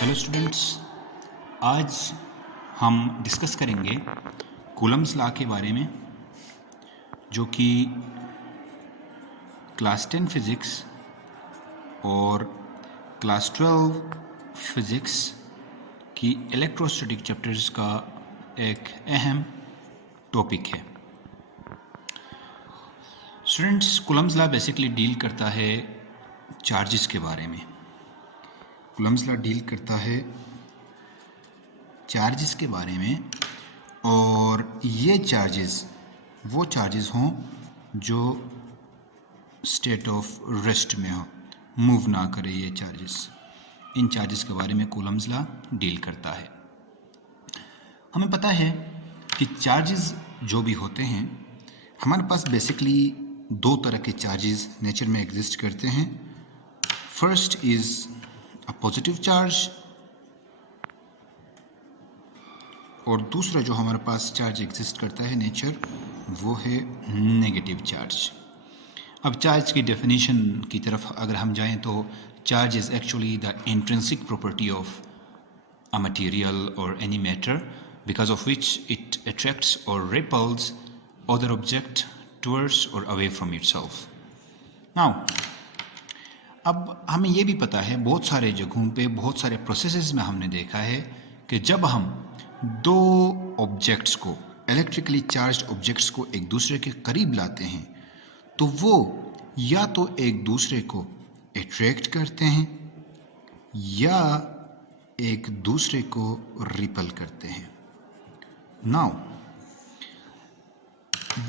Hello students, आज हम discuss करेंगे कूलम्स लॉ के बारे में, जो कि क्लास 10 फिज़िक्स और क्लास 12 फिज़िक्स की इलेक्ट्रोस्टैटिक चैप्टर्स का एक अहम टॉपिक है। Students, Coulomb's law basically deal करता है चार्जेस के बारे में। कूलम्स लॉ डील करता है चार्जेस के बारे में, और ये चार्जेस वो चार्जेस हों जो स्टेट ऑफ रेस्ट में हो, मूव ना करे। ये चार्जेस, इन चार्जेस के बारे में कूलम्स लॉ डील करता है। हमें पता है कि चार्जेस जो भी होते हैं, हमारे पास बेसिकली दो तरह के चार्जेस नेचर में एग्जिस्ट करते हैं। First is a positive charge, और दूसरा जो हमारे पास चार्ज एग्जिस्ट करता है नेचर, वो है नेगेटिव चार्ज। अब चार्ज की डेफिनेशन की तरफ अगर हम जाएं तो charge is actually the intrinsic property of a material और any matter because of which it attracts और रिपल्स अदर ऑब्जेक्ट टुवर्ड्स और अवे फ्रॉम इटसेल्फ। नाउ, अब हमें ये भी पता है, बहुत सारे जगहों पे, बहुत सारे प्रोसेसेस में हमने देखा है कि जब हम दो ऑब्जेक्ट्स को, इलेक्ट्रिकली चार्ज्ड ऑब्जेक्ट्स को एक दूसरे के करीब लाते हैं, तो वो या तो एक दूसरे को अट्रैक्ट करते हैं या एक दूसरे को रिपल करते हैं। नाउ,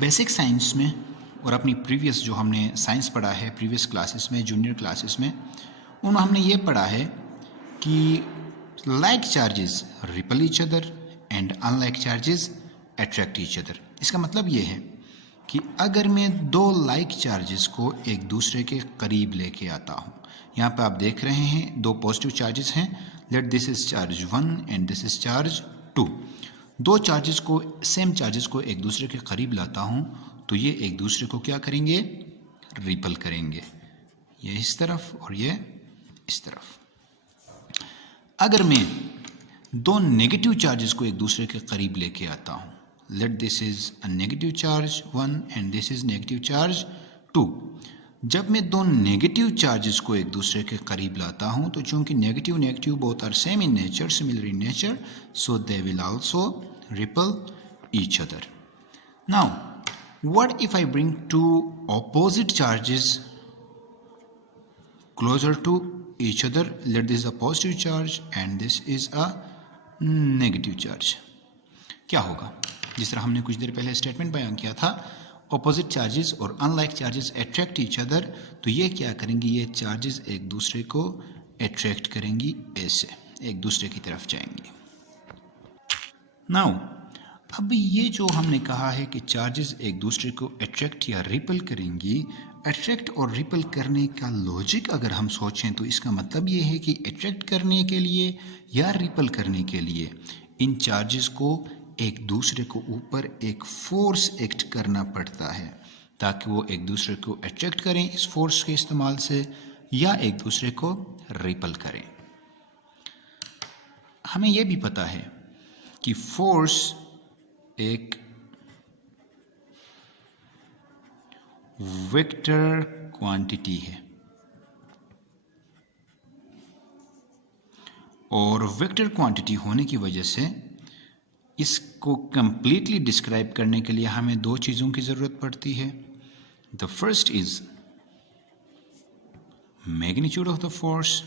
बेसिक साइंस में और अपनी प्रीवियस जो हमने साइंस पढ़ा है प्रीवियस क्लासेस में, जूनियर क्लासेस में, उनमें हमने ये पढ़ा है कि like charges ripple each other and unlike charges attract each other. इसका मतलब ये है कि अगर मैं दो लाइक चार्जेस को एक दूसरे के करीब लेके आता हूँ, यहाँ पे आप देख रहे हैं दो पॉजिटिव चार्जेस हैं, let this is charge 1 and this is charge 2। दो चार्जेस को, सेम चार्जेस को एक दूसरे के करीब लाता हूँ तो ये एक दूसरे को क्या करेंगे? रिपल करेंगे। ये इस तरफ और ये इस तरफ। अगर मैं दो नेगेटिव चार्जेस को एक दूसरे के करीब लेके आता हूँ, let this is a negative charge 1 and this is negative charge 2। जब मैं दो नेगेटिव चार्जेस को एक दूसरे के करीब लाता हूँ, तो चूंकि negative negative both are same in nature, similar in nature, so they will also repel each other. Now, what if I bring two opposite charges closer to each other? Let this is a positive charge and this is a negative charge. क्या होगा? जिस तरह हमने कुछ देर पहले statement बयान किया था, ऑपोजिट चार्जेस और unlike charges attract each other, तो ये क्या करेंगी? ये चार्जेस एक दूसरे को अट्रैक्ट करेंगी, ऐसे एक दूसरे की तरफ जाएंगी। नाउ, अब ये जो हमने कहा है कि चार्जेस एक दूसरे को अट्रैक्ट या रिपल करेंगी, अट्रैक्ट और रिपल करने का लॉजिक अगर हम सोचें तो इसका मतलब ये है कि अट्रैक्ट करने के लिए या रिपल करने के लिए इन चार्जेस को एक दूसरे को ऊपर एक फोर्स एक्ट करना पड़ता है ताकि वो एक दूसरे को अट्रैक्ट करें इस फोर्स के इस्तेमाल से, या एक दूसरे को रिपल करें। हमें यह भी पता है कि फोर्स एक वेक्टर क्वांटिटी है, और वेक्टर क्वांटिटी होने की वजह से इसको कंप्लीटली डिस्क्राइब करने के लिए हमें दो चीज़ों की ज़रूरत पड़ती है। The first is magnitude of the force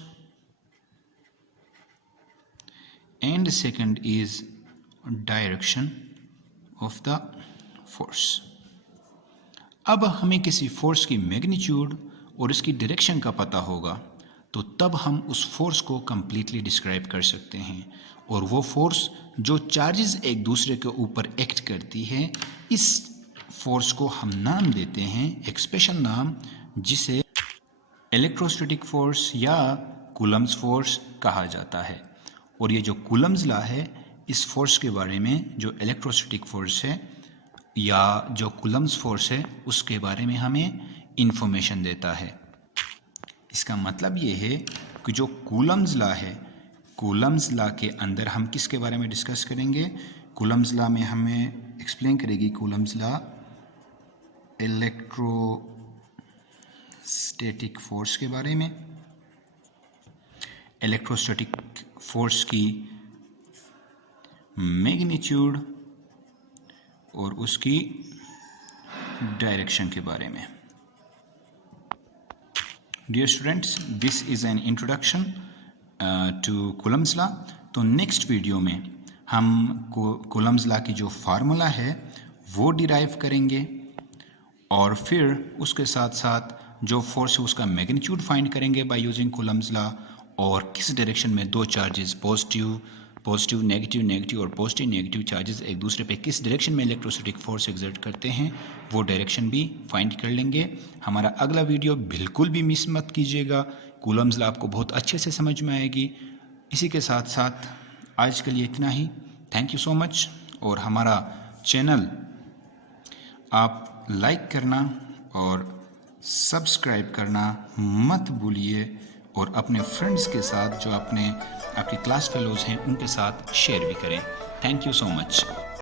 and second is direction of the force. अब हमें किसी फोर्स की मैग्नीट्यूड और इसकी डायरेक्शन का पता होगा तो तब हम उस फोर्स को कंप्लीटली डिस्क्राइब कर सकते हैं, और वो फोर्स जो चार्जेस एक दूसरे के ऊपर एक्ट करती है, इस फोर्स को हम नाम देते हैं, एक स्पेशल नाम, जिसे इलेक्ट्रोस्टैटिक फोर्स या कूलम्स फोर्स कहा जाता है। और ये जो कूलम्स लॉ है, इस फोर्स के बारे में, जो इलेक्ट्रोस्टैटिक फोर्स है या जो कूलम्स फोर्स है, उसके बारे में हमें इंफॉर्मेशन देता है। इसका मतलब ये है कि जो कूलम्स लॉ है, कूलम्स लॉ के अंदर हम किसके बारे में डिस्कस करेंगे? कूलम्स लॉ में हमें एक्सप्लेन करेगी कूलम्स लॉ इलेक्ट्रोस्टैटिक फोर्स के बारे में, इलेक्ट्रोस्टैटिक फोर्स की मैग्नीट्यूड और उसकी डायरेक्शन के बारे में। Dear students, this is an introduction to Coulomb's law. तो नेक्स्ट वीडियो में हम कूलम्स लॉ की जो फार्मूला है वो डिराइव करेंगे और फिर उसके साथ साथ जो फोर्स है उसका मैग्नीट्यूड फाइंड करेंगे बाय यूजिंग कूलम्स लॉ, और किस डायरेक्शन में दो चार्जेस पॉजिटिव नेगेटिव और पॉजिटिव नेगेटिव चार्जेस एक दूसरे पे किस डायरेक्शन में इलेक्ट्रोस्टैटिक फोर्स एक्सर्ट करते हैं वो डायरेक्शन भी फाइंड कर लेंगे। हमारा अगला वीडियो बिल्कुल भी मिस मत कीजिएगा, कूलम्स लॉ आपको बहुत अच्छे से समझ में आएगी। इसी के साथ साथ आज के लिए इतना ही। थैंक यू सो मच, और हमारा चैनल आप लाइक करना और सब्सक्राइब करना मत भूलिए, और अपने फ्रेंड्स के साथ जो आपके क्लास फेलोज़ हैं उनके साथ शेयर भी करें। Thank you so much.